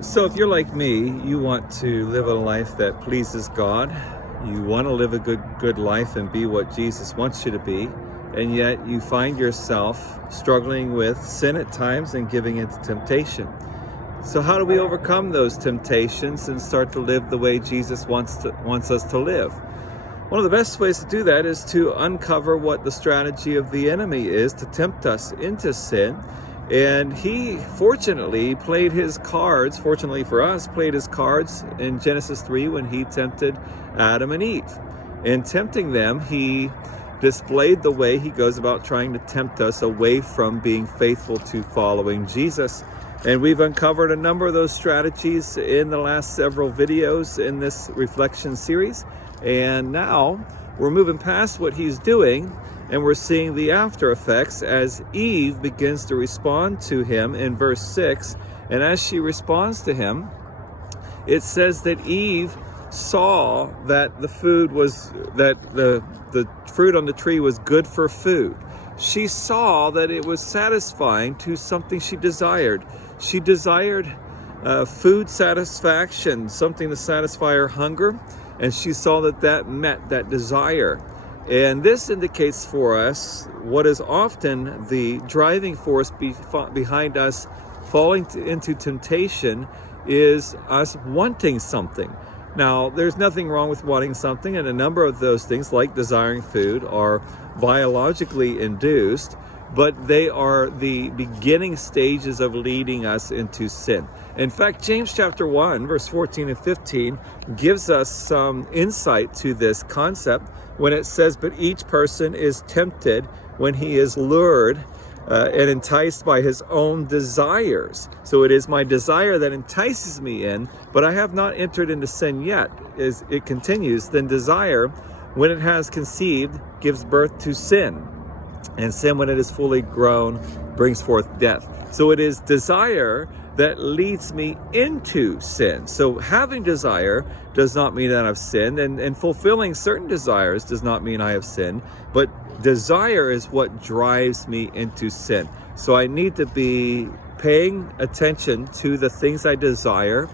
So if you're like me, you want to live a life that pleases God. You want to live a good life and be what Jesus wants you to be. And yet you find yourself struggling with sin at times and giving into temptation. So how do we overcome those temptations and start to live the way Jesus wants us to live? One of the best ways to do that is to uncover what the strategy of the enemy is to tempt us into sin. And he fortunately played his cards, fortunately for us, played his cards in Genesis 3 when he tempted Adam and Eve. In tempting them, he displayed the way he goes about trying to tempt us away from being faithful to following Jesus. And we've uncovered a number of those strategies in the last several videos in this reflection series. And now we're moving past what he's doing, and we're seeing the after effects as Eve begins to respond to him in verse 6. And as she responds to him, it says that Eve saw that the fruit on the tree was good for food. She saw that it was satisfying to something she desired. She desired food satisfaction, something to satisfy her hunger, and she saw that met that desire. And this indicates for us what is often the driving force behind us falling into temptation is us wanting something. Now, there's nothing wrong with wanting something, and a number of those things, like desiring food, are biologically induced, but they are the beginning stages of leading us into sin. In fact, James chapter 1, verse 14 and 15 gives us some insight to this concept when it says, "But each person is tempted when he is lured and enticed by his own desires. So it is my desire that entices me in, but I have not entered into sin yet." As it continues, then desire, when it has conceived, gives birth to sin. And sin, when it is fully grown, brings forth death. So it is desire that leads me into sin. So having desire does not mean that I've sinned, and fulfilling certain desires does not mean I have sinned, but desire is what drives me into sin. So I need to be paying attention to the things I desire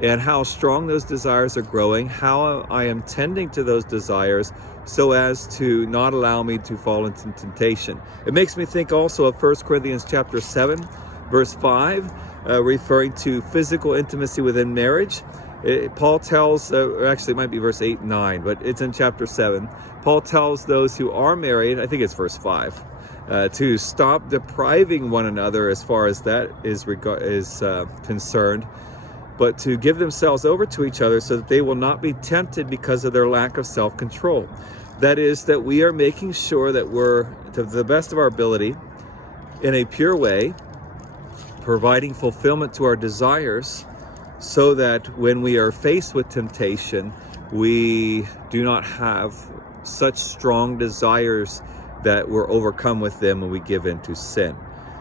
and how strong those desires are growing, how I am tending to those desires so as to not allow me to fall into temptation. It makes me think also of 1 Corinthians chapter 7, verse 5, referring to physical intimacy within marriage. Paul tells, actually it might be verse 8 and 9, but it's in chapter 7. Paul tells those who are married, I think it's verse 5, to stop depriving one another as far as that is concerned, but to give themselves over to each other so that they will not be tempted because of their lack of self-control. That is, that we are making sure that we're, to the best of our ability, in a pure way, providing fulfillment to our desires, so that when we are faced with temptation, we do not have such strong desires that we're overcome with them when we give in to sin.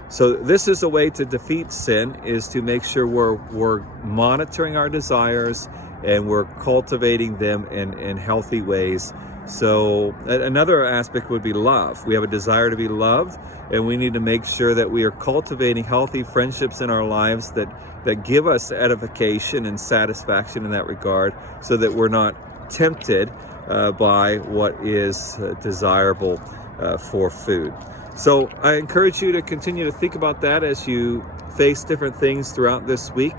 So this is a way to defeat sin, is to make sure we're monitoring our desires and we're cultivating them in healthy ways. So another aspect would be love. We have a desire to be loved, and we need to make sure that we are cultivating healthy friendships in our lives that give us edification and satisfaction in that regard, so that we're not tempted by what is desirable for food. So I encourage you to continue to think about that as you face different things throughout this week.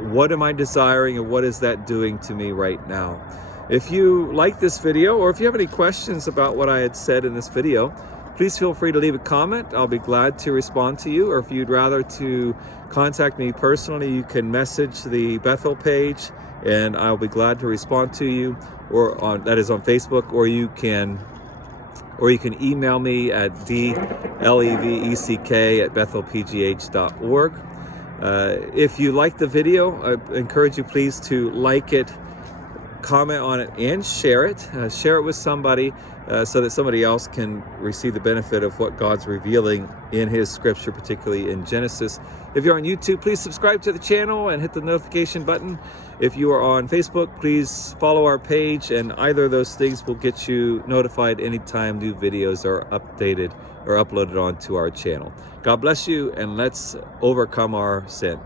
What am I desiring, and what is that doing to me right now? If you like this video, or if you have any questions about what I had said in this video, please feel free to leave a comment. I'll be glad to respond to you. Or if you'd rather to contact me personally, you can message the Bethel page and I'll be glad to respond to you, that is on Facebook, or you can email me at dleveck@bethelpgh.org. If you like the video, I encourage you please to like it, comment on it, and share it. Share it with somebody so that somebody else can receive the benefit of what God's revealing in His Scripture, particularly in Genesis. If you're on YouTube, please subscribe to the channel and hit the notification button. If you are on Facebook, please follow our page, and either of those things will get you notified anytime new videos are updated or uploaded onto our channel. God bless you, and let's overcome our sin.